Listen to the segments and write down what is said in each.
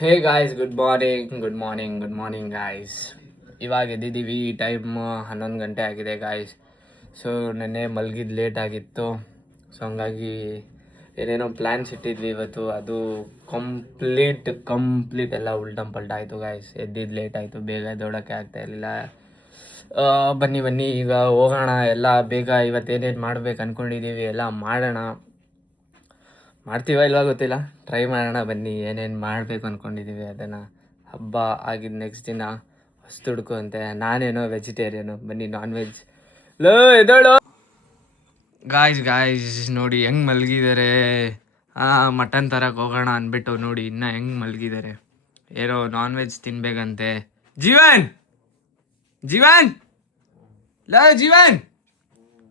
ಹೇ guys, good morning, good morning, good morning guys. ಇವಾಗ ಎದ್ದಿದ್ದೀವಿ. Time 11 ಗಂಟೆ ಆಗಿದೆ ಗಾಯ್ಸ್. ಸೊ ನೆನ್ನೆ ಮಲಗಿದ್ದು ಲೇಟ್ ಆಗಿತ್ತು. ಸೊ ಹಂಗಾಗಿ ಏನೇನೋ ಪ್ಲ್ಯಾನ್ಸ್ ಇಟ್ಟಿದ್ವಿ ಇವತ್ತು, ಅದು ಕಂಪ್ಲೀಟ್ ಎಲ್ಲ ಉಲ್ಟಂ ಪಲ್ಟ ಆಯಿತು ಗಾಯ್ಸ್. ಎದ್ದಿದ್ದು ಲೇಟ್ ಆಯಿತು, ಬೇಗ ಎದ್ದೋಳಕ್ಕೆ ಆಗ್ತಾ ಇರಲಿಲ್ಲ. ಬನ್ನಿ ಈಗ ಹೋಗೋಣ, ಎಲ್ಲ ಬೇಗ ಇವತ್ತೇನೇನು ಮಾಡ್ಬೇಕು ಅಂದ್ಕೊಂಡಿದ್ದೀವಿ ಎಲ್ಲ ಮಾಡೋಣ. ಮಾಡ್ತೀವ ಇಲ್ವಾ ಗೊತ್ತಿಲ್ಲ, ಟ್ರೈ ಮಾಡೋಣ. ಬನ್ನಿ, ಏನೇನು ಮಾಡಬೇಕು ಅಂದ್ಕೊಂಡಿದ್ದೀವಿ ಅದನ್ನು. ಹಬ್ಬ ಆಗಿದ್ದು ನೆಕ್ಸ್ಟ್ ದಿನ ಹೊಸ್ದುಡ್ಕು ಅಂತೆ. ನಾನೇನೋ ವೆಜಿಟೇರಿಯನು, ಬನ್ನಿ ನಾನ್ ವೆಜ್. ಲೋ ಎದೋಳು ಗಾಯ್ಸ್ ನೋಡಿ ಹೆಂಗೆ ಮಲಗಿದ್ದಾರೆ. ಮಟನ್ ತರಕ್ಕೆ ಹೋಗೋಣ ಅಂದ್ಬಿಟ್ಟು ನೋಡಿ ಇನ್ನೂ ಹೆಂಗೆ ಮಲಗಿದ್ದಾರೆ. ಏನೋ ನಾನ್ ವೆಜ್ ತಿನ್ಬೇಕಂತೆ. ಜೀವನ್ ಜೀವನ್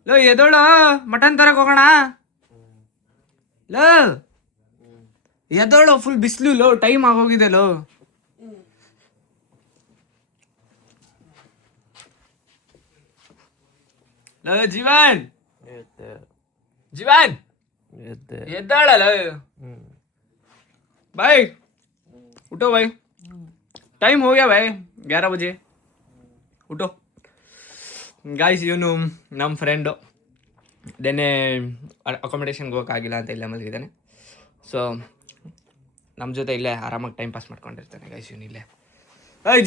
ಲೋ ಎದೋಳು, ಮಟನ್ ತರಕ್ಕೆ ಹೋಗೋಣ. ಲೋ ಎದೋಳು, ಫುಲ್ ಬಿಸಿಲು ಲೋ, ಟೈಮ್ ಆಗೋಗಿದೆ ಲೋ. ಲೋ ಜೀವನ್ ಎದ್ದಾಳಲ್ಲ ಬಾಯ್, उठो भाई, टाइम हो गया भाई, 11 बजे उठो. ಗಾಯ್ಸ್, ಇವನು ನಮ್ಮ ಫ್ರೆಂಡು. ನೆನ್ನೆ ಅಕಾಮಿಡೇಷನ್ಗೆ ಹೋಗೋಕ್ಕಾಗಿಲ್ಲ ಅಂತ ಇಲ್ಲೇ ಮಲಗಿದ್ದಾನೆ. ಸೊ ನಮ್ಮ ಜೊತೆ ಇಲ್ಲೇ ಆರಾಮಾಗಿ ಟೈಮ್ ಪಾಸ್ ಮಾಡ್ಕೊಂಡಿರ್ತಾನೆ ಗಾಯ್ಸ್ ಇವನು ಇಲ್ಲೇ.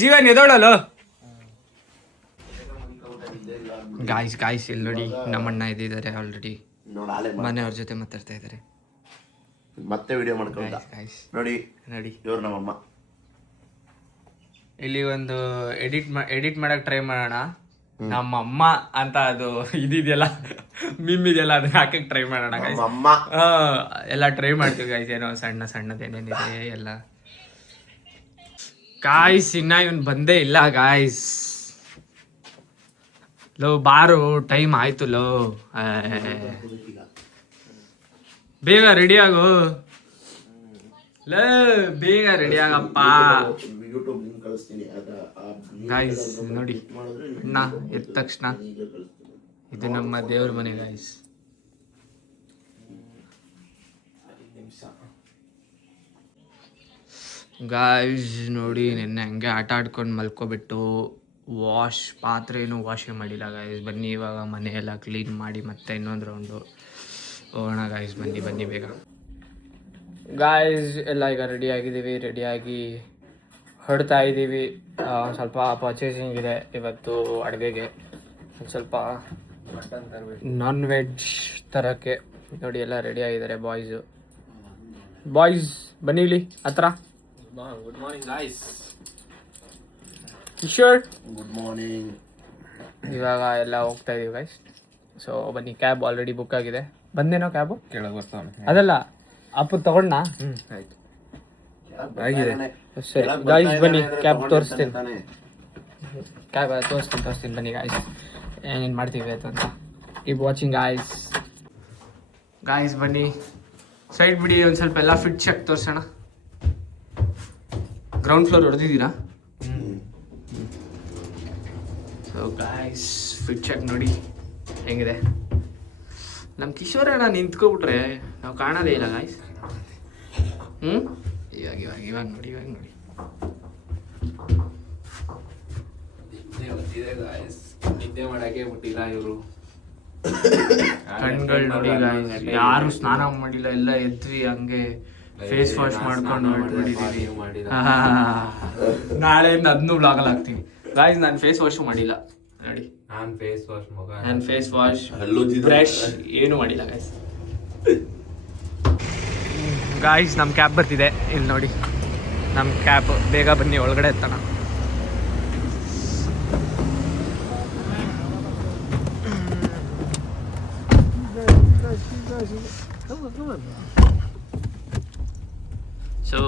ಜೀವನ್ ಎದೋಳಲ್ಲ ಗಾಯ್ಸ್ ಇಲ್ಲಿ ನೋಡಿ, ನಮ್ಮಣ್ಣ ಇದ್ದಿದ್ದಾರೆ ಆಲ್ರೆಡಿ, ಮನೆಯವ್ರ ಜೊತೆ ಮಾತಾಡ್ತಾ ಇದ್ದಾರೆ. ಮತ್ತೆ ವಿಡಿಯೋ ಮಾಡ್ಕೊಂಡ ನೋಡಿ ಇವ್ರು ನಮ್ಮಮ್ಮ. ಇಲ್ಲಿ ಒಂದು ಎಡಿಟ್ ಮಾಡಕ್ ಟ್ರೈ ಮಾಡೋಣ. ನಮ್ಮಮ್ಮ ಅಂತ ಅದು ಇದೆಯಲ್ಲ, ಮಿಮ್ಮಿದೆಯಲ್ಲ, ಅದನ್ನ ಹಾಕಕ್ ಟ್ರೈ ಮಾಡೋಣ ಗಾಯ್ಸ್. ಎಲ್ಲ ಟ್ರೈ ಮಾಡ್ತೀವಿ ಗಾಯ್ಸ್, ಏನೋ ಸಣ್ಣದೇನೇನಿದೆ ಎಲ್ಲ. ಗಾಯ್ಸ್ ಇನ್ನ ಇವನ್ ಬಂದೇ ಇಲ್ಲ ಗಾಯ್ಸ್. ಲೋ ಬಾರು, ಟೈಮ್ ಆಯ್ತು ಲೋ, ಬೇಗ ರೆಡಿ ಆಗು. ಲೋ ಬೇಗ ರೆಡಿ ಆಗಪ್ಪ. ಗಾಯ್ಸ್ ನೋಡಿ, ಅಣ್ಣ ಎದ್ದ ತಕ್ಷಣ ಇದು ನಮ್ಮ ದೇವ್ರ ಮನೆ ಗಾಯ್ಸ್. ಗಾಯ್ಸ್ ನೋಡಿ, ನೆನ್ನೆ ಹಂಗೆ ಆಟ ಆಡ್ಕೊಂಡು ಮಲ್ಕೊಬಿಟ್ಟು ಪಾತ್ರೆ ಏನೂ ವಾಶೇ ಮಾಡಿಲ್ಲ ಗಾಯ್ಸ್. ಬನ್ನಿ ಇವಾಗ ಮನೆಯೆಲ್ಲ ಕ್ಲೀನ್ ಮಾಡಿ ಮತ್ತೆ ಇನ್ನೊಂದು ರೌಂಡು ಹೋಗೋಣ ಗಾಯ್ಸ್. ಬನ್ನಿ ಬೇಗ ಗಾಯ್ಸ್. ಎಲ್ಲ ಈಗ ರೆಡಿಯಾಗಿ ಹೊರಡ್ತಾ ಇದ್ದೀವಿ. ಸ್ವಲ್ಪ ಪರ್ಚೇಸಿಂಗ್ ಇದೆ ಇವತ್ತು ಅಡುಗೆಗೆ. ಒಂದು ಸ್ವಲ್ಪ ನಾನ್ ವೆಜ್ ತರೋಕ್ಕೆ ನೋಡಿ, ಎಲ್ಲ ರೆಡಿ ಆಗಿದ್ದಾರೆ ಬಾಯ್ಸ್ ಬನ್ನಿ ಇಲ್ಲಿ ಹತ್ರ. Good morning guys. Kishore good morning. ಇವಾಗ ಎಲ್ಲ ಹೋಗ್ತಾ ಇದೀವಿ ಗೈಸ್. ಸೊ ಬನ್ನಿ, ಕ್ಯಾಬ್ ಆಲ್ರೆಡಿ ಬುಕ್ ಆಗಿದೆ. ಬಂದೇನೋ ಕ್ಯಾಬು ಕೆಳಗೆ ಬರ್ತಾನೆ. ಅದಲ್ಲ, ಅಪ್ಪ ತಗೊಂಡ ಆಯ್ತು ಆಗಿದೆ. ಸರಿ ಗಾಯ್ಸ್ ಬನ್ನಿ, ಕ್ಯಾಬ್ ತೋರಿಸ್ತೀನಿ ಬನ್ನಿ ಗಾಯ್ಸ್, ಏನೇನು ಮಾಡ್ತೀವಿ ಅಂತ. Keep watching guys. ಬನ್ನಿ ಸೈಡ್ ಬಿಡಿ, ಒಂದು ಸ್ವಲ್ಪ ಎಲ್ಲ ಫಿಟ್ ಚೆಕ್ ತೋರಿಸೋಣ. ಗ್ರೌಂಡ್ ಫ್ಲೋರ್ ಹೊಡೆದಿದ್ದೀರಾ? ಸೊ ಗಾಯ್ಸ್, ಫಿಟ್ ಚೆಕ್ ನೋಡಿ ಹೆಂಗಿದೆ. ನಮ್ಮ ಕಿಶೋರ್ ಅಣ್ಣ ನಿಂತ್ಕೊಬಿಟ್ರೆ ನಾವು ಕಾಣೋದೇ ಇಲ್ಲ ಗಾಯ್ಸ್. ಇವಾಗ ನೋಡಿ ನಿದ್ದೆ ಮಾಡಕ್ಕೆ ಬಿಟ್ಟಿಲ್ಲ ಇವರು. ಕಣ್ಗಳು ನೋಡಿ ಗಾಯ್ಸ್, ಯಾರು ಸ್ನಾನ ಮಾಡಿಲ್ಲ, ಎಲ್ಲ ಎದ್ವಿ ಹಂಗೆ ಫೇಸ್ ವಾಶ್ ಮಾಡ್ಕೊಂಡು ಹೊರಟ್ಬಿಟ್ಟಿದ್ದೀವಿ. ನಾಳೆಯಿಂದ ಅದನ್ನೂ ಬ್ಲಾಗಲ್ಲಿ ಹಾಕ್ತೀವಿ ಗಾಯ್ಸ್. ನಾನು ಫೇಸ್ ವಾಶು ಮಾಡಿಲ್ಲ ನೋಡಿ. ನಾನು ಫೇಸ್ ವಾಶ್ ಬ್ರಷ್ ಏನು ಮಾಡಿಲ್ಲ ಗಾಯ್ಸ್. ನಮ್ಮ ಕ್ಯಾಬ್ ಬರ್ತಿದೆ ಇಲ್ಲಿ ನೋಡಿ, ನಮ್ಮ ಕ್ಯಾಬ್. ಬೇಗ ಬನ್ನಿ, ಒಳಗಡೆ ಎತ್ತಣ. So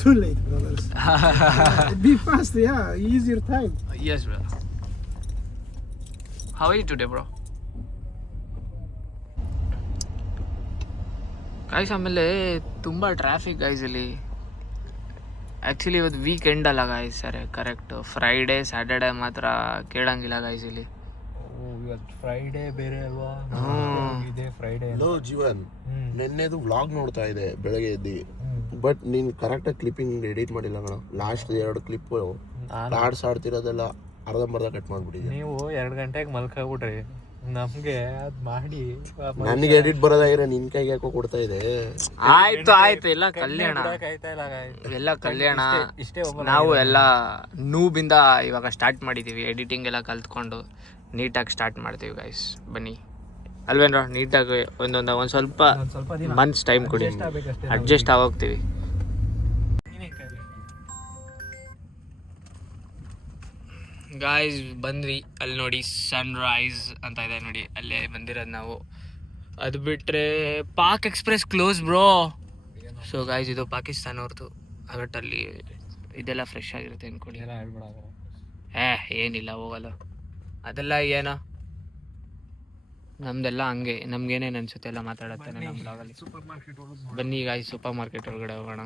too late, brothers. Be fast, yeah. Use your time. Yes, bro. How are you today, bro? Guys, ಆಮೇಲೆ ತುಂಬ ಟ್ರಾಫಿಕ್ ಗಾಯ್ಸ್ ಇಲ್ಲಿ. ಆ್ಯಕ್ಚುಲಿ ಇವತ್ತು ವೀಕೆಂಡ್ ಅಲ್ಲ ಗಾಯ್ಸ್, ಕರೆಕ್ಟ್. ಫ್ರೈಡೇ ಸ್ಯಾಟರ್ಡೆ ಮಾತ್ರ ಕೇಳಂಗಿಲ್ಲ ಗಾಯ್ಸ್ ಇಲ್ಲಿ. ಇವತ್ತು ಫ್ರೈಡೇ ಬೇರೆ ಅಲ್ವಾ? ಹ್ಞೂ ಇದೆ ಫ್ರೈಡೇ. ಲೋ ಜೀವನ್, ನೆನ್ನೆದು ವ್ಲಾಗ್ ನೋಡ್ತಾ ಇದೆ ಬೆಳಗ್ಗೆ ಎದ್ದು. ಬಟ್ ನೀನು ಕರೆಕ್ಟಾಗಿ ಕ್ಲಿಪ್ಪಿಂಗ್ ಎಡಿಟ್ ಮಾಡಿಲ್ಲ ಕಣ. ಲಾಸ್ಟ್ 2 ಕ್ಲಿಪ್ಪು ಕಾರ್ಡ್ಸ್ ಆಡ್ತಿರೋದೆಲ್ಲ ಅರ್ಧಂಬರ್ಧ ಕಟ್ ಮಾಡ್ಬಿಟ್ಟಿದ್ದೆ. ನೀವು 2 ಗಂಟೆಗೆ ಮಲ್ಕೊಬಿಟ್ರಿ, ನಮ್ಗೆ ಅದ್ ಮಾಡಿ ನನಗೆ ಎಡಿಟ್ ಬರೋದಾಗಿರೋ ನಿನ್ ಕೈಗೆ ಯಾಕೋ ಕೊಡ್ತಾ ಇದೆ. ಆಯ್ತು ಎಲ್ಲ ಕಲ್ಯಾಣ, ಎಲ್ಲ ಕಲ್ಯಾಣ. ನಾವು ಎಲ್ಲ ನೂಬಿಂದ ಇವಾಗ ಸ್ಟಾರ್ಟ್ ಮಾಡಿದ್ದೀವಿ, ಎಡಿಟಿಂಗ್ ಎಲ್ಲ ಕಲ್ತ್ಕೊಂಡು ನೀಟಾಗಿ ಸ್ಟಾರ್ಟ್ ಮಾಡ್ತೀವಿ ಗೈಸ್. ಬನ್ನಿ ಅಲ್ವೇನ್ರ, ನೀಟಾಗಿ ಒಂದು ಸ್ವಲ್ಪ ಮಂತ್ಸ್ ಟೈಮ್ ಕೊಡಿ, ಅಡ್ಜಸ್ಟ್ ಆಗೋಗ್ತೀವಿ. ಗಾಯ್ಸ್ ಬಂದ್ವಿ, ಅಲ್ಲಿ ನೋಡಿ ಸನ್ ರೈಸ್ ಅಂತ ಇದೆ ನೋಡಿ, ಅಲ್ಲೇ ಬಂದಿರೋದು ನಾವು. ಅದು ಬಿಟ್ಟರೆ Pak express close bro. So guys ಇದು ಪಾಕಿಸ್ತಾನ ಅವ್ರದ್ದು, ಅಗಟ್ಟಲ್ಲಿ ಇದೆಲ್ಲ ಫ್ರೆಶ್ ಆಗಿರುತ್ತೆ ಅನ್ಕೊಳ್ಳಿ. ಏನಿಲ್ಲ ಹೋಗಲ್ಲ ಅದೆಲ್ಲ, ಏನೋ ನಮ್ದೆಲ್ಲ ಹಂಗೆ, ನಮ್ಗೇನೇನು ಅನ್ಸುತ್ತೆ ಎಲ್ಲ ಮಾತಾಡತ್ತೇನೆ ನಮ್ಮ ಬ್ಲಾಗಲ್ಲಿ. ಬನ್ನಿ ಗಾಯ್ಸ್ ಸೂಪರ್ ಮಾರ್ಕೆಟ್ ಒಳಗಡೆ ಹೋಗೋಣ.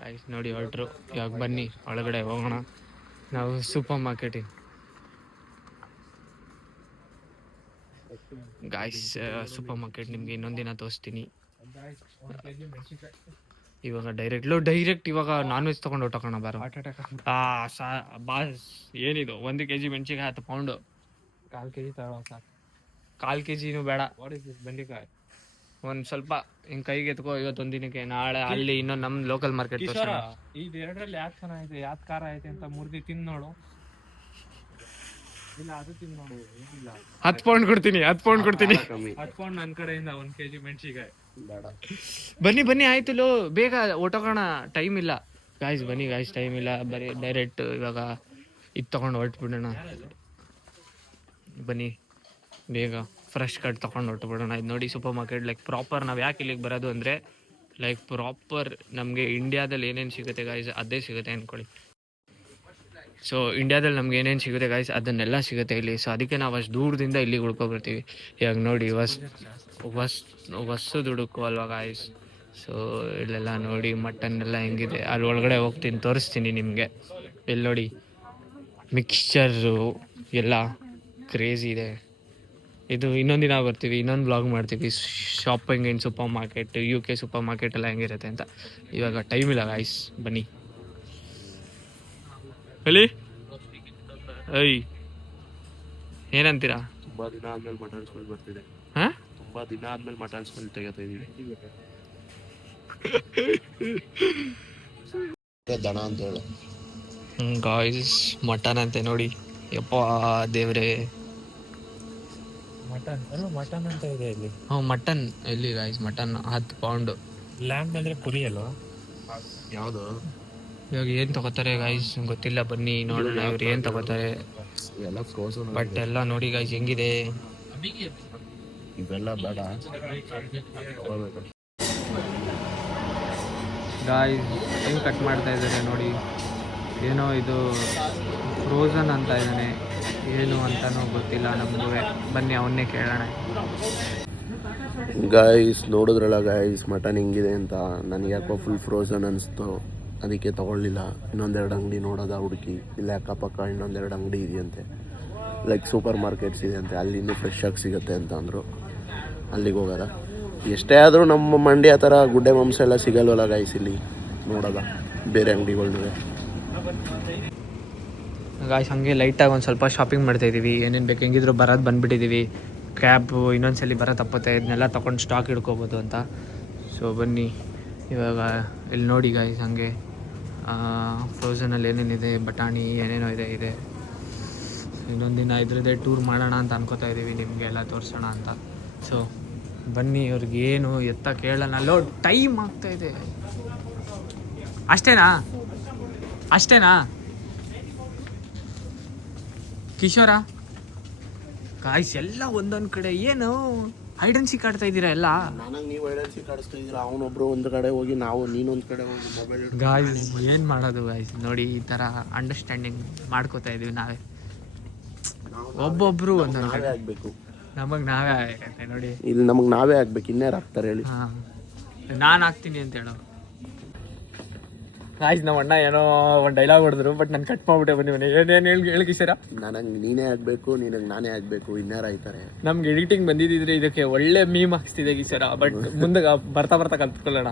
ಗಾಯ್ಸ್ ನೋಡಿ ಹೊರಟ್ರು, ಇವಾಗ ಬನ್ನಿ ಒಳಗಡೆ ಹೋಗೋಣ ನಾವು ಸೂಪರ್ ಮಾರ್ಕೆಟಿಗೆ. ಗಾಯ್ಸ್ ಸೂಪರ್ ಮಾರ್ಕೆಟ್ ನಿಮಗೆ ಇನ್ನೊಂದಿನ ತೋರಿಸ್ತೀನಿ. ಇವಾಗ ಡೈರೆಕ್ಟ್ ಇವಾಗ ನಾನ್ ವೆಜ್ ತೊಗೊಂಡು ಹೊಟ್ಟೋಕೋಣ ಬಾರೋ. ಬಾಸ್ ಏನಿದು 1 kg ಮೆಣಸಿನ್ಕಾಯಿ 10 ಪೌಂಡು, 1/4 kg ತಗೊಳ್ಳೋ ಸಾಕು. 1/4 kg ಬೇಡ, ಬೆಂಡೆಕಾಯಿ ಒಂದು ಸ್ವಲ್ಪ ಹಿಂಗೆ ಕೈಗೆ ಎತ್ಕೋ. ಇವತ್ತೊಂದು ದಿನಕ್ಕೆ, ನಾಳೆ ಅಲ್ಲಿ ಇನ್ನೊಂದು ನಮ್ಮ ಲೋಕಲ್ ಮಾರ್ಕೆಟ್ ತೋರಿಸೋಣ. ಇದು 2ರಲ್ಲಿ ಯಾವ್ದು ಚೆನ್ನಾಗೈತೆ, ಯಾವ್ದು ಖಾರ ಐತೆ ಅಂತ ಮುರ್ದಿ ತಿಂದು ನೋಡು. ಇಲ್ಲ ಅದು ತಿಂದು ನೋಡು. ಇಲ್ಲ 10 ಪೌಂಡ್ ಕೊಡ್ತೀನಿ, 10 ಪೌಂಡ್ ಕೊಡ್ತೀನಿ. 10 ಪೌಂಡ್ ನನ್ನ ಕಡೆಯಿಂದ 1 kg ಮೆಣಸಿನ್ಕಾಯಿ. ಬನ್ನಿ ಆಯ್ತು ಲೋ, ಬೇಗ ಹೊಟ್ಟೋಗೋಣ, ಟೈಮ್ ಇಲ್ಲ ಗಾಯ್ಸ್. ಬನ್ನಿ ಗಾಯ್ಸ್, ಟೈಮ್ ಇಲ್ಲ, ಬರೀ ಡೈರೆಕ್ಟ್ ಇವಾಗ ಇದು ತೊಗೊಂಡು ಹೊರಟ್ಬಿಡೋಣ. ಬನ್ನಿ ಬೇಗ ಫ್ರೆಶ್ ಕಟ್ ತೊಗೊಂಡು ಹೊರಟುಬಿಡೋಣ. ಇದು ನೋಡಿ ಸೂಪರ್ ಮಾರ್ಕೆಟ್ ಲೈಕ್ ಪ್ರಾಪರ್. ನಾವು ಯಾಕೆ ಇಲ್ಲಿಗೆ ಬರೋದು ಅಂದರೆ ಲೈಕ್ ಪ್ರಾಪರ್ ನಮಗೆ ಇಂಡಿಯಾದಲ್ಲಿ ಏನೇನು ಸಿಗುತ್ತೆ ಗಾಯ್ಸ್ ಅದೇ ಸಿಗುತ್ತೆ ಅಂದ್ಕೊಳ್ಳಿ. ಸೊ ಇಂಡಿಯಾದಲ್ಲಿ ನಮ್ಗೆ ಏನೇನು ಸಿಗುತ್ತೆ ಗಾಯ್ಸ್ ಅದನ್ನೆಲ್ಲ ಸಿಗುತ್ತೆ ಇಲ್ಲಿ. ಸೊ ಅದಕ್ಕೆ ನಾವು ಅಷ್ಟು ದೂರದಿಂದ ಇಲ್ಲಿಗೆ ಹುಡ್ಕೊಬರ್ತೀವಿ. ಇವಾಗ ನೋಡಿ ಹೊಸದು ಹುಡುಕು ಅಲ್ವಾ ಗಾಯ್ಸ್. ಸೊ ಇಲ್ಲೆಲ್ಲ ನೋಡಿ ಮಟನ್ ಎಲ್ಲ ಹೆಂಗಿದೆ, ಅಲ್ಲಿ ಒಳಗಡೆ ಹೋಗ್ತೀನಿ ತೋರಿಸ್ತೀನಿ ನಿಮಗೆ. ಇಲ್ಲಿ ನೋಡಿ ಮಿಕ್ಸ್ಚರು ಎಲ್ಲ ಕ್ರೇಜಿ ಇದೆ. ಇದು ಇನ್ನೊಂದು ದಿನ ಬರ್ತೀವಿ, ಇನ್ನೊಂದು ಬ್ಲಾಗ್ ಮಾಡ್ತೀವಿ ಶಾಪಿಂಗ್ ಇನ್ super market, UK super market ಎಲ್ಲ ಹೆಂಗಿರುತ್ತೆ ಅಂತ. ಇವಾಗ ಟೈಮ್ ಇಲ್ಲ ಗಾಯ್ಸ್, ಬನ್ನಿ. ಹೇಳಿ ಏನಂತೀರಾ? ತುಂಬಾ ದಿನ ಆದ್ಮೇಲೆ ಮಟನ್ ಸ್ಮೆಲ್ ಬರ್ತಿದೆ. ತುಂಬಾ ದಿನ ಆದ್ಮೇಲೆ ಮಟನ್ ಸ್ಮೆಲ್ ತೆಗಿತಾ ಇದೀವಿ. ದನ ಅಂತ ಹೇಳು ಗಾಯ್ಸ್, ಮಟನ್ ಅಂತೆ ನೋಡಿ. ಯಪ್ಪ ದೇವ್ರೆ, ಮಟನ್ ಅಂತ ಇದೆ ಇಲ್ಲಿ. ಮಟನ್ ಎಲ್ಲಿ ಗಾಯ್ಸ್? Mutton 10 pound. ಲ್ಯಾಂಡ್ ಅಂದ್ರೆ ಕುರಿ ಅಲ್ವಾ? ಯಾವುದು? ಇವಾಗ ಏನು ತಗೋತಾರೆ ಗಾಯ್ಸ್ ಗೊತ್ತಿಲ್ಲ, ಬನ್ನಿ ನೋಡೋಣ ಇವ್ರು ಏನು ತಗೋತಾರೆ. ಎಲ್ಲ ಫ್ರೋಸನ್ ಬಟ್ ಎಲ್ಲ ನೋಡಿ ಗಾಯ್ಸ್ ಹೆಂಗಿದೆ. ಇವೆಲ್ಲ ಬೇಡ ಗಾಯ್ಸ್ ಹೆಂಗೆ ಕಟ್ ಮಾಡ್ತಾ ಇದ್ದಾರೆ ನೋಡಿ. ಏನೋ ಇದು ಫ್ರೋಝನ್ ಅಂತ ಇದ್ದಾನೆ, ಏನು ಅಂತನೂ ಗೊತ್ತಿಲ್ಲ ನಮಗೂ. ಬನ್ನಿ ಅವನ್ನೇ ಕೇಳೋಣ. ಗಾಯ್ಸ್ ನೋಡಿದ್ರಲ್ಲ ಗಾಯ್ಸ್ ಮಟನ್ ಹೆಂಗಿದೆ ಅಂತ. ನನಗೆ ಯಾಕೋ ಫುಲ್ ಫ್ರೋಝನ್ ಅನಿಸ್ತು, ಅದಕ್ಕೆ ತೊಗೊಳ್ಳಿಲ್ಲ. ಇನ್ನೊಂದೆರಡು ಅಂಗಡಿ ನೋಡೋದ ಹುಡುಕಿ. ಇಲ್ಲ ಅಕ್ಕಪಕ್ಕ ಇನ್ನೊಂದೆರಡು ಅಂಗಡಿ ಇದೆಯಂತೆ, ಲೈಕ್ ಸೂಪರ್ ಮಾರ್ಕೆಟ್ಸ್ ಇದೆ ಅಂತೆ, ಅಲ್ಲಿ ಇನ್ನೂ ಫ್ರೆಶ್ ಆಗಿ ಸಿಗುತ್ತೆ ಅಂತ ಅಂದರು. ಅಲ್ಲಿಗೆ ಹೋಗೋದ. ಎಷ್ಟೇ ಆದರೂ ನಮ್ಮ ಮಂಡ್ಯ ಥರ ಗುಡ್ಡೆ ಮಾಂಸ ಎಲ್ಲ ಸಿಗಲ್ವಲ್ಲ ಗಾಯ್ಸ್ ಇಲ್ಲಿ ನೋಡೋದ ಬೇರೆ ಅಂಗಡಿಗಳ್ದು. ಗಾಯ್ಸ್ ಹಂಗೆ ಲೈಟಾಗಿ ಒಂದು ಸ್ವಲ್ಪ ಶಾಪಿಂಗ್ ಮಾಡ್ತಾಯಿದ್ದೀವಿ. ಏನೇನು ಬೇಕು ಹೆಂಗಿದ್ರು ಬರೋದು ಬಂದುಬಿಟ್ಟಿದ್ದೀವಿ. ಕ್ಯಾಬು ಇನ್ನೊಂದ್ಸಲಿ ಬರೋ ತಪ್ಪತ್ತೆ, ಇದನ್ನೆಲ್ಲ ತೊಗೊಂಡು ಸ್ಟಾಕ್ ಇಡ್ಕೋಬೋದು ಅಂತ. ಸೊ ಬನ್ನಿ ಇವಾಗ ಇಲ್ಲಿ ನೋಡಿ ಗಾಯ್ಸ್, ಹಾಗೆ ಫ್ರೋಝನಲ್ಲಿ ಏನೇನಿದೆ, ಬಟಾಣಿ ಏನೇನೋ ಇದೆ. ಇನ್ನೊಂದು ದಿನ ಇದ್ರದ್ದೇ ಟೂರ್ ಮಾಡೋಣ ಅಂತ ಅನ್ಕೋತಾ ಇದ್ದೀವಿ, ನಿಮಗೆಲ್ಲ ತೋರಿಸೋಣ ಅಂತ. ಸೊ ಬನ್ನಿ ಅವ್ರಿಗೆ ಏನು ಎತ್ತ ಕೇಳೋಣ. ಅಲ್ಲೋ ಟೈಮ್ ಆಗ್ತಾಯಿದೆ. ಅಷ್ಟೇನಾ ಕಿಶೋರ? ಗಾಯ್ಸ್ ಎಲ್ಲ ಒಂದೊಂದು ಕಡೆ ಏನು ಹೈಡ್ ಅಂಡ್ ಸೀಕ್ ಆಡ್ತಾ ಇದ್ದೀರಾ ಎಲ್ಲ. ನನಗೆ ನೀವು ಹೈಡ್ ಅಂಡ್ ಸೀಕ್ ಆಡಿಸ್ತಾ ಇದ್ದೀರಾ, ಅವನೊಬ್ರು ಒಂದು ಕಡೆ ಹೋಗಿ ನೀನೊಂದು ಕಡೆ ಹೋಗಿ ಮೊಬೈಲ್. ಗಾಯ್ಸ್ ಏನು ಮಾಡೋದು ಗಾಯ್ಸ್, ನೋಡಿ ಈ ಥರ ಅಂಡರ್ಸ್ಟ್ಯಾಂಡಿಂಗ್ ಮಾಡ್ಕೋತಾ ಇದೀವಿ ನಾವೇ. ಒಬ್ಬೊಬ್ರು ಒಂದೊಂದು ಕಡೆ ಆಗಬೇಕು, ನಮಗೆ ನಾವೇ ಆಗತ್ತೆ ನೋಡಿ. ಇಲ್ಲಿ ನಮಗೆ ನಾವೇ ಆಗ್ಬೇಕು, ಇನ್ಯಾರು ಆಗ್ತಾರೆ ಹೇಳಿ? ಹಾಂ ನಾನು ಆಗ್ತೀನಿ ಅಂತ ಹೇಳೋ. ಗಾಯ್ಸ್ ನಮ್ಮ ಅಣ್ಣ ಏನೋ ಒಂದು ಡೈಲಾಗ್ ಹೊಡೆದ್ರು, ಬಟ್ ನಾನು ಕಟ್ ಮಾಡ್ಬಿಟ್ಟೆ. ಬನ್ನಿ ಏನೇನು ಹೇಳಿ ಸರ. ನನಗೆ ನೀನೇ ಆಗಬೇಕು, ನಿನಗೆ ನಾನೇ ಆಗಬೇಕು, ಇನ್ಯಾರು ಆಯ್ತಾರೆ. ನಮ್ಗೆ ಎಡಿಟಿಂಗ್ ಬಂದಿದ್ದಿದ್ರೆ ಇದಕ್ಕೆ ಒಳ್ಳೆ ಮೀಮ್ ಹಾಕ್ಸ್ತಿದೆ ಈ ಸರ, ಬಟ್ ಮುಂದೆ ಬರ್ತಾ ಕಲ್ತ್ಕೊಳ್ಳೋಣ.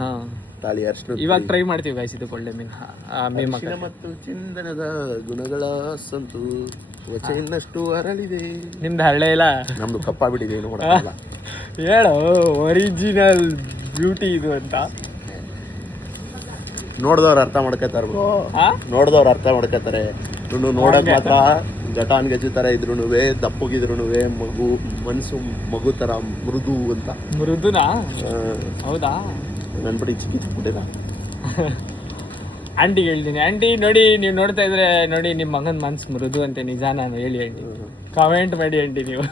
ಹಾಂ, ತಾಳಿ ಅರ್ಶನ ಇವಾಗ ಟ್ರೈ ಮಾಡ್ತೀವಿ ಗಾಯ್ಸ್, ಇದಕ್ಕೆ ಒಳ್ಳೆ ಮೀಮ್ ಮತ್ತು ಚಿಂತನದ ಗುಣಗಳ ಸಂತು ವಚ ಇನ್ನಷ್ಟು ಅರಳಿದೆ. ನಿಮ್ದು ಹಳ್ಳೆ ಇಲ್ಲ, ನಮ್ದು ಕಪ್ಪಾಗ್ಬಿಟ್ಟಿದೆ, ಏನು ಮಾಡೋಲ್ಲ. ಹೇಳು ಒರಿಜಿನಲ್ ಬ್ಯೂಟಿ ಇದು ಅಂತ. ನೋಡ್ದವ್ರು ಅರ್ಥ ಮಾಡ್ಕೋತಾರೆ ಬ್ರೋ, ನೋಡ್ದವ್ರು ಅರ್ಥ ಮಾಡ್ಕೋತಾರೆ. ನೋಡಕ್ ಮಾತ್ರ ಜಟಾನ್ ಗಜು ತರ ಇದ್ರು ದಪ್ಪಗಿದ್ರು ಮಗು ಮನ್ಸು ಮಗು ತರ ಮೃದು ಅಂತ. ಮೃದುನಾ? ಹೌದಾ? ನನ್ಬಿಟ್ಟು ಚಿಕ್ಕಿಬಿಟ್ಟಿಲ್ಲ. ಆಂಟಿಗೆ ಹೇಳ್ತೀನಿ, ಆಂಟಿ ನೋಡಿ ನೀವು ನೋಡ್ತಾ ಇದ್ರೆ ನೋಡಿ ನಿಮ್ಮ ಮಗನ ಮನ್ಸು ಮೃದು ಅಂತೆ, ನಿಜ? ನಾನು ಹೇಳಿ ಆಂಟಿ, ಕಾಮೆಂಟ್ ಮಾಡಿ ಆಂಟಿ ನೀವು.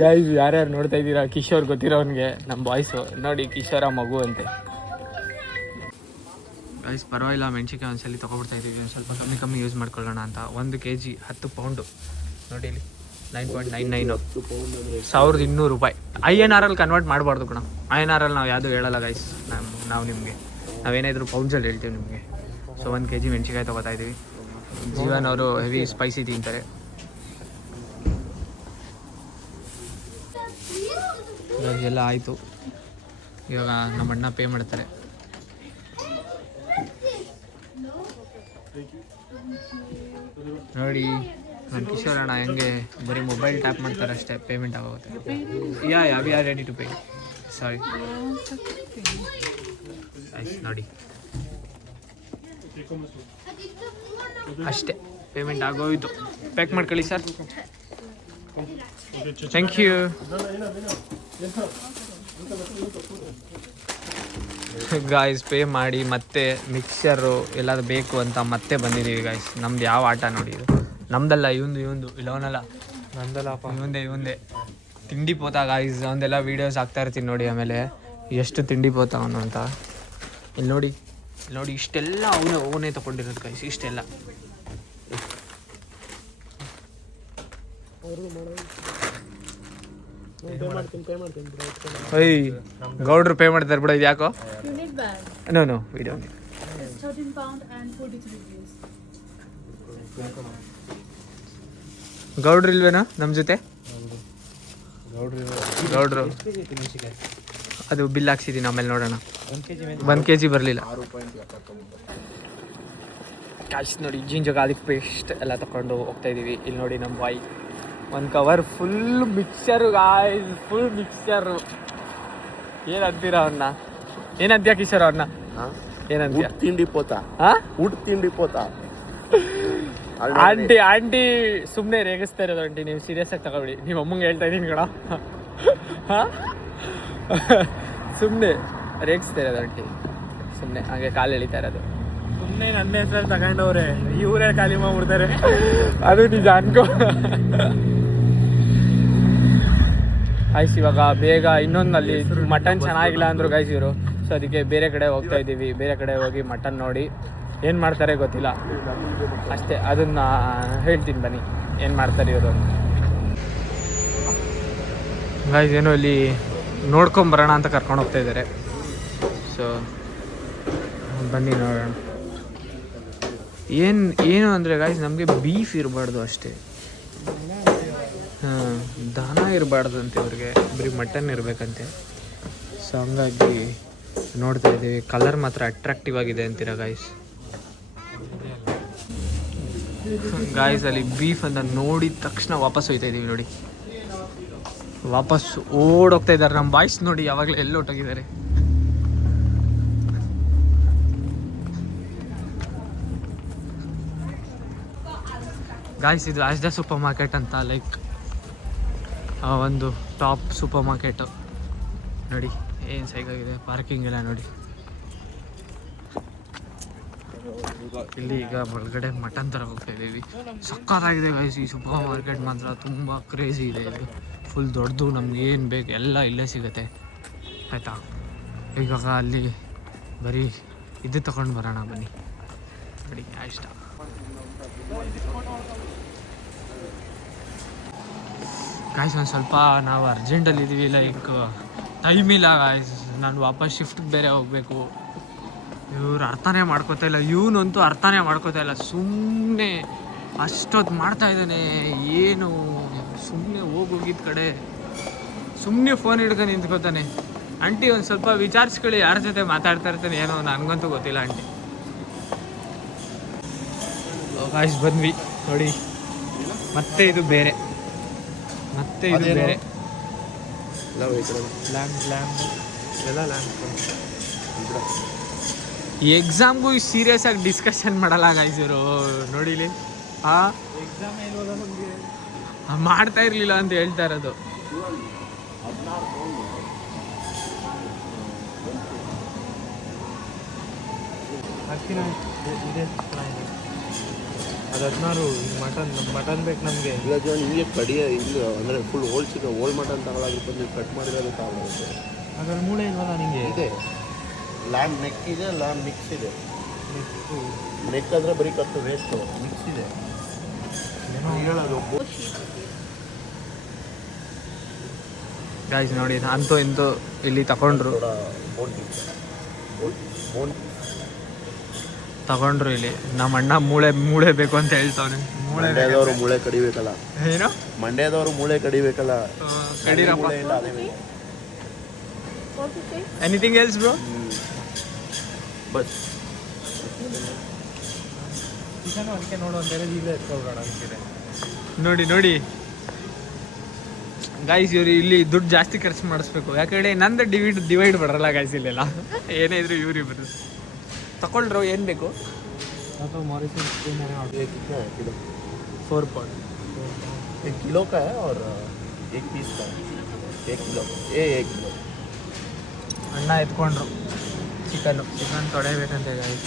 ಗೈಸ್ ಯಾರ್ಯಾರು ನೋಡ್ತಾ ಇದ್ದೀರಾ, ಕಿಶೋರ್ ಗೊತ್ತಿರೋನ್ಗೆ ನಮ್ಮ ಬಾಯ್ಸು ನೋಡಿ, ಕಿಶೋರ ಮಗು ಅಂತೆ. ಗೈಸ್ ಪರವಾಗಿಲ್ಲ, ಮೆಣಸಿನ್ಕಾಯಿ ಒಂದ್ಸಲಿ ತೊಗೊಬಿಡ್ತಾ ಇದ್ದೀವಿ, ಒಂದು ಸ್ವಲ್ಪ ಕಮ್ಮಿ ಯೂಸ್ ಮಾಡ್ಕೊಳ್ಳೋಣ ಅಂತ. 1 kg 10 ಪೌಂಡು ನೋಡಿ ಇಲ್ಲಿ 9.99, 1200 ರೂಪಾಯಿ. INR ಕನ್ವರ್ಟ್ ಮಾಡಬಾರ್ದು ಕಣ. INR ನಾವು ಯಾವುದು ಹೇಳಲ್ಲ ಗೈಸ್, ನಾವು ನಿಮಗೆ ನಾವೇನಾದರೂ ಪೌಂಡ್ಸಲ್ಲಿ ಹೇಳ್ತೀವಿ ನಿಮಗೆ. ಸೊ 1 kg ಮೆಣಸಿನ್ಕಾಯಿ ತೊಗೋತಾ ಇದ್ದೀವಿ. ಜೀವನ್ ಅವರು ಹೆವಿ ಸ್ಪೈಸಿ ತಿಂತಾರೆ. ಎಲ್ಲ ಆಯಿತು, ಇವಾಗ ನಮ್ಮ ಅಣ್ಣ ಪೇ ಮಾಡ್ತಾರೆ. ನೋಡಿ ನಮ್ಮ ಕಿಶೋರ್ ಅಣ್ಣ ಹೆಂಗೆ ಬರೀ ಮೊಬೈಲ್ ಟ್ಯಾಪ್ ಮಾಡ್ತಾರೆ ಅಷ್ಟೇ, ಪೇಮೆಂಟ್ ಆಗೋಗುತ್ತೆ. We are ready to pay. Sorry ನೋಡಿ ಅಷ್ಟೇ, ಪೇಮೆಂಟ್ ಆಗೋಯ್ತು. ಪ್ಯಾಕ್ ಮಾಡ್ಕೊಳ್ಳಿ sir. Thank you. Guys pay ಮಾಡಿ ಮತ್ತೆ ಮಿಕ್ಸರು ಎಲ್ಲಾದ್ರು ಬೇಕು ಅಂತ ಮತ್ತೆ ಬಂದಿದ್ದೀವಿ ಗಾಯ್ಸ್. ನಮ್ದು ಯಾವ ಆಟ ನೋಡಿ ಇದು, ನಮ್ದಲ್ಲ ಇವಂದು ಇಲ್ಲವನಲ್ಲ, ನಂದಲ್ಲಪ್ಪ, ಇವಂದೇ ತಿಂಡಿ ಪೋತ ಗಾಯ್ಸ್. ಅವಂದೆಲ್ಲ ವೀಡಿಯೋಸ್ ಹಾಕ್ತಾ ಇರ್ತೀನಿ ನೋಡಿ, ಆಮೇಲೆ ಎಷ್ಟು ತಿಂಡಿ ಪೋತ ಅವನು ಅಂತ. ಇಲ್ಲಿ ನೋಡಿ ಇಷ್ಟೆಲ್ಲ ಅವನೇ ತೊಗೊಂಡಿರೋದು ಗಾಯ್ಸ್, ಇಷ್ಟೆಲ್ಲ. ಓಯ್ ಗೌಡ್ರು ಪೇ ಮಾಡ್ತಾರೆ ಬಿಡ, ಇದು ಯಾಕೋ? ನೋ ವಿಡಿಯೋ ಗೌಡ್ರು ಇಲ್ವೇನೋ ನಮ್ಮ ಜೊತೆ? ಗೌಡ್ರು ಅದು ಬಿಲ್ ಹಾಕ್ಸಿದ್ದೀನಿ, ಆಮೇಲೆ ನೋಡೋಣ. 1 kg ಬರಲಿಲ್ಲ ಕಾಯ್ಸ್. ನೋಡಿ ಜಿಂಜ ಗಾರ್ಲಿಕ್ ಪೇಸ್ಟ್ ಎಲ್ಲ ತಗೊಂಡು ಹೋಗ್ತಾ ಇದ್ದೀವಿ. ಇಲ್ಲಿ ನೋಡಿ ನಮ್ಮ ಬಾಯಿ 1 cover full mixer guys, full mixer. ಏನಂತೀರಾ ಅವನ್ನ, ಏನಂತೀಯ ಕಿಶೋರ್ ಅವ್ರನ್ನ? ಏನಂತೀಯ? ತಿಂಡಿ ಪೋತ, ಊಟ ತಿಂಡಿ ಪೋತ. ಆಂಟಿ ಸುಮ್ಮನೆ ರೇಗಿಸ್ತಾ ಇರೋದು ಆಂಟಿ, ನೀವು ಸೀರಿಯಸ್ ಆಗಿ ತಗೊಳ್ಳಿ. ನೀವು ಅಮ್ಮಂಗೆ ಹೇಳ್ತಾ ಇದ್ದೀನಿ ಕಣ, ಸುಮ್ಮನೆ ರೇಗಿಸ್ತಾ ಇರೋದು ಆಂಟಿ, ಸುಮ್ಮನೆ ಹಾಗೆ ಕಾಲು ಎಳಿತಾ ಇರೋದು. ಸುಮ್ಮನೆ ನನ್ನ ಹೆಸರಲ್ಲಿ ತಗೊಂಡವ್ರೆ, ಇವರೇ ಖಾಲಿ ಮಾಡ್ಬಿಡ್ತಾರೆ. ಅದು ನಿಜ ಅನ್ಕೋ. ಆಯ್ಸ್ ಇವಾಗ ಬೇಗ ಇನ್ನೊಂದು ಅಲ್ಲಿ ಮಟನ್ ಚೆನ್ನಾಗಿಲ್ಲ ಅಂದರು ಗೈಸ್ ಇವರು. ಸೊ ಅದಕ್ಕೆ ಬೇರೆ ಕಡೆ ಹೋಗ್ತಾ ಇದ್ದೀವಿ. ಬೇರೆ ಕಡೆ ಹೋಗಿ ಮಟನ್ ನೋಡಿ ಏನು ಮಾಡ್ತಾರೆ ಗೊತ್ತಿಲ್ಲ ಅಷ್ಟೇ, ಅದನ್ನು ಹೇಳ್ತೀನಿ ಬನ್ನಿ ಏನು ಮಾಡ್ತಾರೆ ಇವರು. ಗೈಸ್ ಏನೋ ಇಲ್ಲಿ ನೋಡ್ಕೊಂಬರೋಣ ಅಂತ ಕರ್ಕೊಂಡು ಹೋಗ್ತಾ ಇದ್ದಾರೆ. ಸೊ ಬನ್ನಿ ನೋಡೋಣ. ಏನು ಅಂದರೆ ಗಾಯ್ಸ್ ನಮಗೆ ಬೀಫ್ ಇರಬಾರ್ದು ಅಷ್ಟೇ, ದನ ಇರಬಾರ್ದು ಅಂತೆ ಇವ್ರಿಗೆ, ಬರೀ ಮಟನ್ ಇರಬೇಕಂತೆ. ಸೊ ಹಂಗಾಗಿ ನೋಡ್ತಾ ಇದ್ದೀವಿ. ಕಲರ್ ಮಾತ್ರ ಅಟ್ರಾಕ್ಟಿವ್ ಆಗಿದೆ ಅಂತೀರಾ ಗಾಯ್ಸ್? ಅಲ್ಲಿ ಬೀಫ್ ಅಂತ ನೋಡಿದ ತಕ್ಷಣ ವಾಪಸ್ ಹೋಗ್ತಾ ಇದ್ದೀವಿ ನೋಡಿ, ವಾಪಸ್ ಓಡೋಗ್ತಾ ಇದ್ದಾರೆ. ನಮ್ಮ ಬಾಯ್ಸ್ ನೋಡಿ ಯಾವಾಗಲೂ ಎಲ್ಲಿ ಹೊಟ್ಟೋಗಿದ್ದಾರೆ. ಗಾಯ್ಸ್ ಇದು ಆಸ್ಡಾ ಸೂಪರ್ ಮಾರ್ಕೆಟ್ ಅಂತ, ಲೈಕ್ ಒಂದು ಟಾಪ್ ಸೂಪರ್ ಮಾರ್ಕೆಟು ನೋಡಿ. ಏನು ಸೈಗಾಗಿದೆ ಪಾರ್ಕಿಂಗ್ ಎಲ್ಲ ನೋಡಿ. ಇಲ್ಲಿ ಈಗ ಒಳಗಡೆ ಮಟನ್ ಥರ ಹೋಗ್ತಾ ಇದ್ದೀವಿ. ಸಕ್ಕತ್ತಾಗಿದೆ ಗೈಸ್ ಈ ಸೂಪರ್ ಮಾರ್ಕೆಟ್ ಮಾತ್ರ, ತುಂಬ ಕ್ರೇಜಿ ಇದೆ ಇದು. ಫುಲ್ ದೊಡ್ಡದು, ನಮ್ಗೆ ಏನು ಬೇಕು ಎಲ್ಲ ಇಲ್ಲೇ ಸಿಗುತ್ತೆ ಆಯಿತಾ. ಇವಾಗ ಅಲ್ಲಿ ಬರೀ ಇದು ತಗೊಂಡು ಬರೋಣ ಬನ್ನಿ ನೋಡಿ. ಇಷ್ಟ ಗಾಯ್ಸ್ ಒಂದು ಸ್ವಲ್ಪ ನಾವು ಅರ್ಜೆಂಟಲ್ಲಿ ಇದ್ದೀವಿ, ಲೈಕ್ ಟೈಮ್ ಇಲ್ಲ ಗಾಯ್ಸ್. ನಾನು ವಾಪಸ್ ಶಿಫ್ಟಿಗೆ ಬೇರೆ ಹೋಗಬೇಕು. ಇವ್ರು ಅರ್ಥನೇ ಮಾಡ್ಕೋತಾ ಇಲ್ಲ, ಇವನಂತೂ ಅರ್ಥನೇ ಮಾಡ್ಕೋತಾ ಇಲ್ಲ. ಸುಮ್ಮನೆ ಅಷ್ಟೊತ್ತು ಮಾಡ್ತಾ ಇದ್ದಾನೆ, ಏನು ಸುಮ್ಮನೆ ಹೋಗಿದ್ದ ಕಡೆ ಸುಮ್ಮನೆ ಫೋನ್ ಹಿಡ್ಕೊಂಡು ನಿಂತ್ಕೋತಾನೆ. ಆಂಟಿ ಒಂದು ಸ್ವಲ್ಪ ವಿಚಾರಿಸ್ಕೊಳ್ಳಿ, ಯಾರ ಜೊತೆ ಮಾತಾಡ್ತಾ ಇರ್ತಾನೆ ಏನೋ, ನನಗಂತೂ ಗೊತ್ತಿಲ್ಲ ಆಂಟಿ. ಗಾಯ್ಸ್ ಬಂದ್ವಿ ನೋಡಿ, ಮತ್ತೆ ಇದು ಬೇರೆ, ಮತ್ತೆ ಇದು ಬೇರೆ ಲ್ಯಾಂಡ್ ಎಲ್ಲ ಈ ಎಕ್ಸಾಮ್ಗೂ ಸೀರಿಯಸ್ ಆಗಿ ಡಿಸ್ಕಷನ್ ಮಾಡಲ್ಲ ಗಾಯ್ಸ್ ಇವರು. ನೋಡಿಲಿ ಮಾಡ್ತಾ ಇರಲಿಲ್ಲ ಅಂತ ಹೇಳ್ತಾ ಇರೋದು. ಅದು 16 ಮಟನ್ ಬೇಕು ನಮಗೆ. ಇಲ್ಲ ಜೋನ್ ಹಿಂಗೆ ಕಡಿಯ ಇಲ್ಲ ಅಂದರೆ ಫುಲ್ ಓಲ್ಡ್ ಮಟನ್ ತಗೊಳ್ಳೋದಕ್ಕೆ ನೀವು ಕಟ್ ಮಾಡಿರೋದು ತಗೊಳ್ಳೋದು. ಅದ್ರಲ್ಲಿ ಮೂಳೆ ಇಲ್ವಲ್ಲ ನಿಮಗೆ? ಇದೆ, ಲ್ಯಾಂಡ್ ನೆಕ್ ಇದೆ, ಲ್ಯಾಂಡ್ ಮಿಕ್ಸ್ ಇದೆ. ನೆಕ್ ಅಂದರೆ ಬರೀ ಕತ್ತು ವೇಸ್ಟು, ಮಿಕ್ಸ್ ಇದೆ ಹೇಳೋದು. ಗಾಯ್ಸ್ ನೋಡಿ, ಅಂತೂ ಇಂತೂ ಇಲ್ಲಿ ತಗೊಂಡ್ರು ಇಲ್ಲಿ. ನಮ್ಮ ಅಣ್ಣ ಮೂಳೆ ಬೇಕು ಅಂತ ಹೇಳ್ತಾವನೆ. ಮಂಡ್ಯದವರು ಮೂಳೆ ಕಡಿಬೇಕಲ್ಲ, ಏನೋ ಮಂಡ್ಯದವರು ಮೂಳೆ ಕಡಿಬೇಕಲ್ಲ, ಕಡಿರಪ್ಪ. ಇಲ್ಲ ಅದೇ anything else bro? Bus chicken ಅದಕ್ಕೆ ನೋಡು ಒಂದೇ ಇಲ್ಲೇ ಎತ್ಕೊಳ್ಬೇಡ ಅಂತಿದೆ. ನೋಡಿ ಗಾಯ್ಸ್, ಇವ್ರು ಇಲ್ಲಿ ದುಡ್ಡು ಜಾಸ್ತಿ ಖರ್ಚು ಮಾಡಿಸ್ಬೇಕು. ಯಾಕಂದ್ರೆ ನಂದು ಡಿವೈಡ್ ಬರಲ್ಲ ಗಾಯ್ಸ್ ಇಲ್ಲೆಲ್ಲ. ಏನೇ ಇದ್ರು ಇವ್ರಿಬ್ರು ತಗೊಳ್ರು. ಏನು ಬೇಕು? ಅಥವಾ मॉरिशस के मैंने ऑर्डर कितना है किलो? 4 पाउंड 1 किलो का है और 1 पीस का है 1 किलो 1 किलो. ಅಣ್ಣ ಎತ್ಕೊಂಡ್ರು ಚಿಕನ್ ತೊಳೆಯಬೇಕಂತ ಗಾಯ್ಸ್.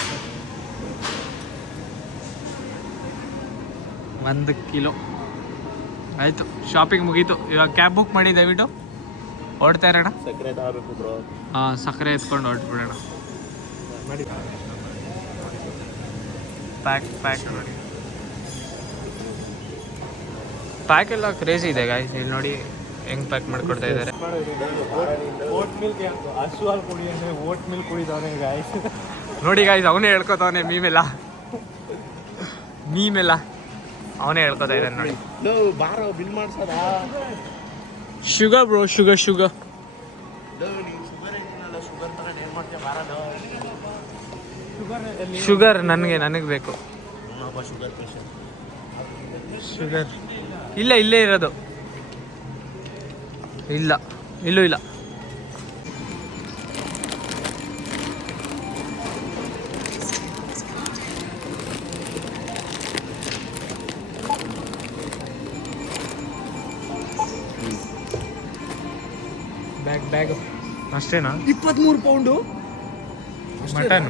1 ಕಿಲೋ ಆಯಿತು. ಶಾಪಿಂಗ್ ಮುಗೀತು. ಇವಾಗ ಕ್ಯಾಬ್ ಬುಕ್ ಮಾಡಿ ದಯವಿಟ್ಟು ಹೊರಡ್ತಾ ಇರೋಣ. ಸಕ್ಕರೆ ತಗೋಬೇಕು ಬ್ರೋ. ಹಾಂ, ಸಕ್ಕರೆ ಎತ್ಕೊಂಡು ಹೊರಟ್ಬಿಡೋಣ. ಮಾಡಿ ಪ್ಯಾಕ್ ನೋಡಿ. ಪ್ಯಾಕ್ ಎಲ್ಲ ಕ್ರೇಜಿ ಇದೆ ಗಾಯ್ಸ್. ಇಲ್ಲಿ ನೋಡಿ ಹೆಂಗೆ ಪ್ಯಾಕ್ ಮಾಡ್ಕೊಡ್ತಾ ಇದ್ದಾರೆ. ಓಟ್ ಮಿಲ್ಕ್ ಹಸು ಹಾಲು ಕುಡಿ ಅಂದರೆ ಓಟ್ ಮಿಲ್ಕ್ ಕುಡಿದವನೇ ಗಾಯ್ಸ್. ನೋಡಿ ಗಾಯ್ಸ್, ಅವನೇ ಹೇಳ್ಕೊತವನೆ ಮೀಮೆಲ್ಲ ಅವನೇ ಹೇಳ್ಕೊತಾ ಇದ್ದಾನೆ ನೋಡಿ. ಬಾರೋ ಬಿಲ್ ಮಾಡ್ಸೋದಾ? ಶುಗರ್ ಬ್ರೋ, ಶುಗರ್ ಶುಗರ್ ಏನಿಲ್ಲ, ಶುಗರ್ ತಗೊಂಡು ಏನು ಮಾಡ್ತೀಯ ಬಾರೋದು? ಶುಗರ್ ನನಗೆ ಬೇಕು. Sugar patient. ಶುಗರ್ ಇಲ್ಲೇ ಇರೋದು. ಇಲ್ಲ ಬ್ಯಾಗ್ ಅಷ್ಟೇನಾ? 23 ಪೌಂಡು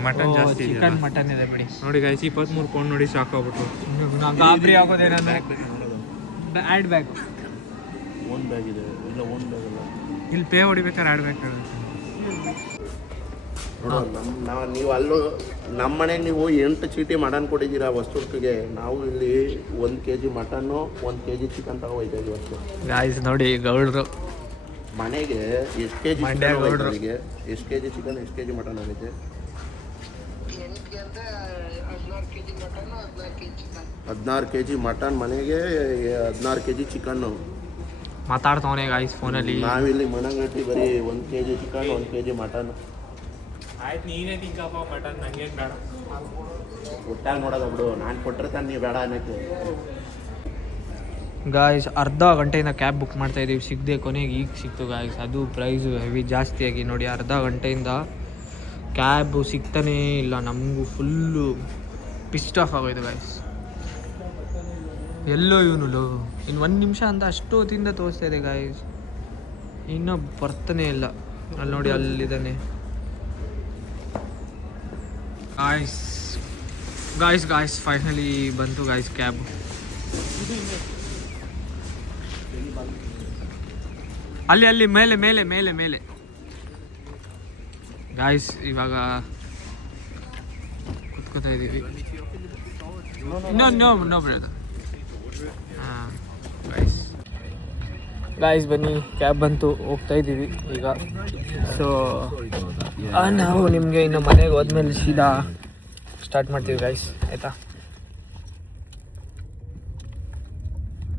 ಮಟನ್ ಜಾಸ್ತಿ, ಚಿಕನ್ ಮಟನ್ ಇದೆ ಬಿಡಿ. ನೋಡಿ ಗಾಯ್ಸ್, 23 ಪೌಂಡ್ ನೋಡಿ ಸಾಕಾಗ್ಬಿಟ್ಟು. ಗಾಬರಿ ಆಗೋದೇನಂದ್ರೆ ಆ್ಯಡ್ ಬ್ಯಾಗ್. ಓನ್ ಬ್ಯಾಗ್ ಇದೆ, ಇಲ್ಲ ಓನ್ ಬ್ಯಾಗ್ ಅಲ್ಲ. ಇಲ್ಲಿ ಪೇ ಹೊಡಿಬೇಕಾದ್ರೆ ಆ್ಯಡ್ ಬ್ಯಾಗ್ ನೀವು ಅಲ್ಲೂ ನಮ್ಮ ಮನೆಗೆ ನೀವು 8 ಚೀಟಿ ಮಟನ್ ಕೊಟ್ಟಿದ್ದೀರಾ ವಸ್ತುಗೆ. ನಾವು ಇಲ್ಲಿ 1 kg ಮಟನ್ನು 1 kg ಚಿಕನ್ ತಗೋಯ್ತಾ ಇದೀವಿ ಅಷ್ಟು. ಗಾಯ್ಸ್ ನೋಡಿ, ಗೌಡ್ರು ಮನೆಗೆ ಎಷ್ಟು ಕೆ ಜಿ ಮಂಡ್ಯ ಗೌಡ್ರು. ಎಷ್ಟು ಕೆ ಜಿ ಚಿಕನ್, ಎಷ್ಟು ಕೆ ಜಿ ಮಟನ್ ಆಗುತ್ತೆ? 16 ಕೆ ಜಿ ಮಟನ್ ಮನೆಗೆ, 16 ಕೆ ಜಿ ಚಿಕನ್ನು. ಮಾತಾಡ್ತಾವನೆ ಗಾಯ್ಸ್ ಫೋನಲ್ಲಿ. ನಾವಿಲ್ಲಿ ಮನಗಟ್ಟಿ ಬರೀ 1 kg ಚಿಕನ್ 1 kg ಮಟನ್. ಆಯ್ತು, ನೀನೇ ತಿಂಕಪ್ಪ ಮಟನ್, ನಂಗೇನು ಬೇಡ. ಒಟ್ಟಾಗಿ ನೋಡೋದು ಬಿಡು, ನಾನು ಕೊಟ್ಟರೆ ತಾನು ನೀವು ಬೇಡ ಅನ್ನೋಕ್ಕೆ. ಗಾಯ್ಸ್, ಅರ್ಧ ಗಂಟೆಯಿಂದ ಕ್ಯಾಬ್ ಬುಕ್ ಮಾಡ್ತಾ ಇದ್ದೀವಿ, ಸಿಗದೆ ಕೊನೆಗೆ ಈಗ ಸಿಕ್ತು ಗಾಯ್ಸ್. ಅದು ಪ್ರೈಸು ಹೆವಿ ಜಾಸ್ತಿಯಾಗಿ ನೋಡಿ. ಅರ್ಧ ಗಂಟೆಯಿಂದ ಕ್ಯಾಬು ಸಿಗ್ತಾನೇ ಇಲ್ಲ. ನಮಗೂ ಫುಲ್ಲು ಪಿಸ್ಟ್ ಆಫ್ ಆಗೋಯ್ತು ಗಾಯ್ಸ್. ಎಲ್ಲೋ ಇವನು ಇನ್ನು 1 ನಿಮಿಷ ಅಂತ ಅಷ್ಟು ಹೊತ್ತಿಂದ ತೋರಿಸ್ತಾ ಇದೆ ಗಾಯ್ಸ್, ಇನ್ನೂ ಬರ್ತಾನೆ ಇಲ್ಲ. ಅಲ್ಲಿ ನೋಡಿ, ಅಲ್ಲಿದ್ದಾನೆ ಗಾಯ್ಸ್. ಫೈನಲಿ ಬಂತು ಗಾಯ್ಸ್ ಕ್ಯಾಬ್. ಅಲ್ಲಿ ಮೇಲೆ ಗಾಯ್ಸ್. ಇವಾಗ ಕುತ್ಕೋತಾ ಇದ್ದೀವಿ. No brother. ಹಾಂ ಗಾಯ್ಸ್, ಗಾಯ್ಸ್ ಬನ್ನಿ, ಕ್ಯಾಬ್ ಬಂತು, ಹೋಗ್ತಾ ಇದ್ದೀವಿ ಈಗ. ಸೊ ನಾವು ನಿಮಗೆ ಇನ್ನು ಮನೆಗೆ ಹೋದ್ಮೇಲೆ ಸೀದಾ ಸ್ಟಾರ್ಟ್ ಮಾಡ್ತೀವಿ ಗಾಯ್ಸ್, ಆಯಿತಾ?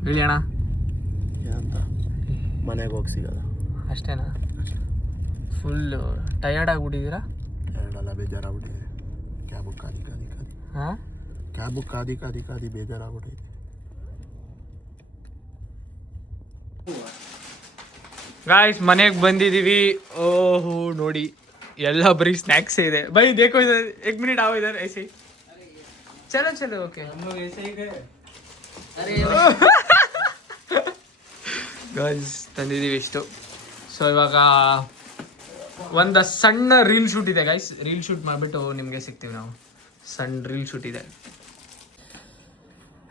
ಹೇಳಿ ಅಣ್ಣ. ಏನಂತ? ಮನೆಗೆ ಹೋಗಿ ಸಿಗಲ್ಲ ಅಷ್ಟೇನಾ? ಫುಲ್ ಟಯರ್ಡ್ ಆಗಿಬಿಟ್ಟಿದ್ದೀರಾ? ಎರಡಲ್ಲ, ಬೇಜಾರಾಗ್ಬಿಟ್ಟಿದೆ. ಕ್ಯಾಬು ಕಾದಿ ಕಾದಿ ಕಾದಿ ಹಾಂ, ಕ್ಯಾಬು ಕಾದಿ ಕಾದಿ ಕಾದಿ ಬೇಜಾರಾಗ್ಬಿಟ್ಟಿದೆ. ಗಾಯ್ಸ್ ಮನೆಗೆ ಬಂದಿದ್ದೀವಿ. ಓಹೋ ನೋಡಿ, ಎಲ್ಲ ಬರೀ ಸ್ನ್ಯಾಕ್ಸೇ ಇದೆ. ಬೈ ದೇಖೋ ಇಧರ್, 1 ಮಿನಿಟ್ आओ इधर ऐसे ही. चलो चलो ओके. ಗಾಯ್ಸ್ ತಂದಿದ್ದೀವಿ ಇಷ್ಟು. ಸೊ ಇವಾಗ ಒಂದು ಸಣ್ಣ ರೀಲ್ ಶೂಟ್ ಇದೆ ಗಾಯ್ಸ್. ರೀಲ್ ಶೂಟ್ ಮಾಡಿಬಿಟ್ಟು ನಿಮಗೆ ಸಿಗ್ತೀವಿ ನಾವು. ಸಣ್ಣ ರೀಲ್ ಶೂಟ್ ಇದೆ.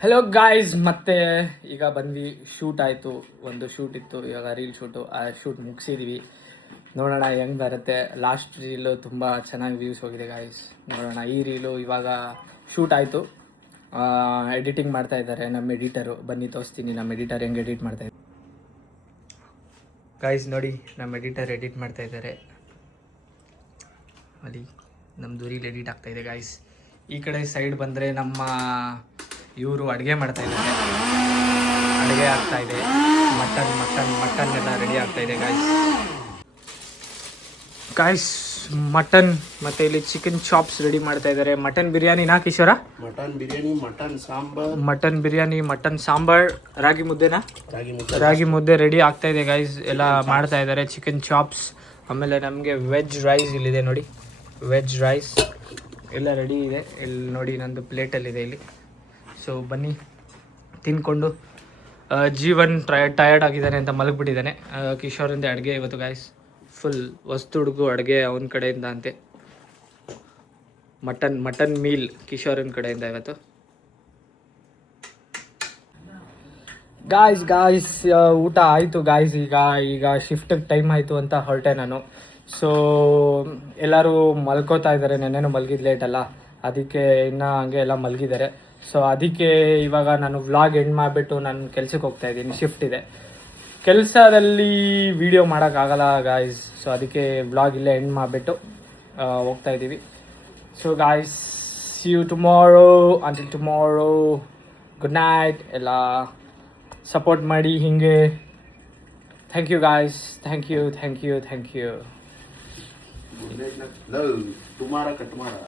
ಹಲೋ ಗಾಯ್ಸ್, ಮತ್ತೆ ಈಗ ಬಂದ್ವಿ. ಶೂಟ್ ಆಯಿತು, ಒಂದು ಶೂಟ್ ಇತ್ತು, ಇವಾಗ ರೀಲ್ ಶೂಟು. ಆ ಶೂಟ್ ಮುಗಿಸಿದ್ದೀವಿ. ನೋಡೋಣ ಹೆಂಗೆ ಬರುತ್ತೆ. ಲಾಸ್ಟ್ ರೀಲು ತುಂಬ ಚೆನ್ನಾಗಿ ವ್ಯೂಸ್ ಹೋಗಿದೆ ಗಾಯ್ಸ್. ನೋಡೋಣ. ಈ ರೀಲು ಇವಾಗ ಶೂಟ್ ಆಯಿತು, ಎಡಿಟಿಂಗ್ ಮಾಡ್ತಾ ಇದ್ದಾರೆ ನಮ್ಮ ಎಡಿಟರು. ಬನ್ನಿ ತೋರಿಸ್ತೀನಿ ನಮ್ಮ ಎಡಿಟರ್ ಹೆಂಗೆ ಎಡಿಟ್ ಮಾಡ್ತಾ ಇದ್ದಾರೆ. ಗಾಯ್ಸ್ ನೋಡಿ, ನಮ್ಮ ಎಡಿಟರ್ ಎಡಿಟ್ ಮಾಡ್ತಾ ಇದ್ದಾರೆ. ಅಲ್ಲಿ ನಮ್ಮದು ರೀಲ್ ಎಡಿಟ್ ಆಗ್ತಾಯಿದೆ ಗಾಯ್ಸ್. ಈ ಕಡೆ ಸೈಡ್ ಬಂದರೆ ನಮ್ಮ ಇವರು ಅಡುಗೆ ಮಾಡ್ತಾ ಇದ್ದಾರೆ. ಅಡುಗೆ ಆಗ್ತಾಯಿದೆ. ಮಟನ್ ಎಲ್ಲ ರೆಡಿ ಆಗ್ತಾಯಿದೆ ಗಾಯ್ಸ್. ಮಟನ್ ಮತ್ತು ಇಲ್ಲಿ ಚಿಕನ್ ಚಾಪ್ಸ್ ರೆಡಿ ಮಾಡ್ತಾ ಇದ್ದಾರೆ. ಮಟನ್ ಬಿರಿಯಾನಿನಾ ಕಿಶೋರ? Mutton biryani, mutton sambar, mutton biryani, mutton sambar, ragi ಮುದ್ದೆನಾ? ರಾಗಿ ಮುದ್ದೆ ರೆಡಿ ಆಗ್ತಾ ಇದೆ ಗಾಯ್ಸ್. ಎಲ್ಲ ಮಾಡ್ತಾ ಇದ್ದಾರೆ. ಚಿಕನ್ ಚಾಪ್ಸ್, ಆಮೇಲೆ ನಮಗೆ ವೆಜ್ ರೈಸ್ ಇಲ್ಲಿದೆ ನೋಡಿ. ವೆಜ್ ರೈಸ್ ಎಲ್ಲ ರೆಡಿ ಇದೆ. ಇಲ್ಲಿ ನೋಡಿ, ನಂದು ಪ್ಲೇಟಲ್ಲಿದೆ ಇಲ್ಲಿ. ಸೊ ಬನ್ನಿ ತಿನ್ಕೊಂಡು. ಜೀವನ್ ಟಯರ್ಡ್ ಆಗಿದ್ದಾನೆ ಅಂತ ಮಲಗಿಬಿಟ್ಟಿದ್ದಾನೆ. ಕಿಶೋರಿಂದ ಅಡುಗೆ ಇವತ್ತು ಗಾಯ್ಸ್. ಫುಲ್ ವಸ್ತು ಹುಡುಗು ಅಡುಗೆ ಅವನ ಕಡೆಯಿಂದ ಅಂತೆ. ಮಟನ್ ಮೀಲ್ ಕಿಶೋರನ ಕಡೆಯಿಂದ ಇವತ್ತು. ಗಾಯ್ಸ್ ಊಟ ಆಯಿತು ಗಾಯ್ಸ್. ಈಗ ಶಿಫ್ಟಿಗೆ ಟೈಮ್ ಆಯಿತು ಅಂತ ಹೊರಟೆ ನಾನು. ಸೊ ಎಲ್ಲರೂ ಮಲ್ಕೋತಾ ಇದ್ದಾರೆ. ನೆನ್ನೆನೂ ಮಲಗಿದ್ದು ಲೇಟ್ ಅಲ್ಲ, ಅದಕ್ಕೆ ಇನ್ನೂ ಹಂಗೆ ಎಲ್ಲ ಮಲಗಿದ್ದಾರೆ. ಸೊ ಅದಕ್ಕೆ ಇವಾಗ ನಾನು ವ್ಲಾಗ್ ಎಂಡ್ ಮಾಡಿಬಿಟ್ಟು ನಾನು ಕೆಲ್ಸಕ್ಕೆ ಹೋಗ್ತಾ ಇದ್ದೀನಿ. ಶಿಫ್ಟ್ ಇದೆ, ಕೆಲಸದಲ್ಲಿ ವೀಡಿಯೋ ಮಾಡೋಕ್ಕಾಗಲ್ಲ ಗಾಯ್ಸ್. ಸೊ ಅದಕ್ಕೆ ವ್ಲಾಗ್ ಇಲ್ಲೇ ಎಂಡ್ ಮಾಡಿಬಿಟ್ಟು ಹೋಗ್ತಾ ಇದ್ದೀವಿ. So guys, see you tomorrow. Until tomorrow, good night. ಎಲ್ಲ ಸಪೋರ್ಟ್ ಮಾಡಿ ಹೀಗೆ. Thank you guys, thank you. ಟುಮಾರ ಕಟ್ಮಾರ.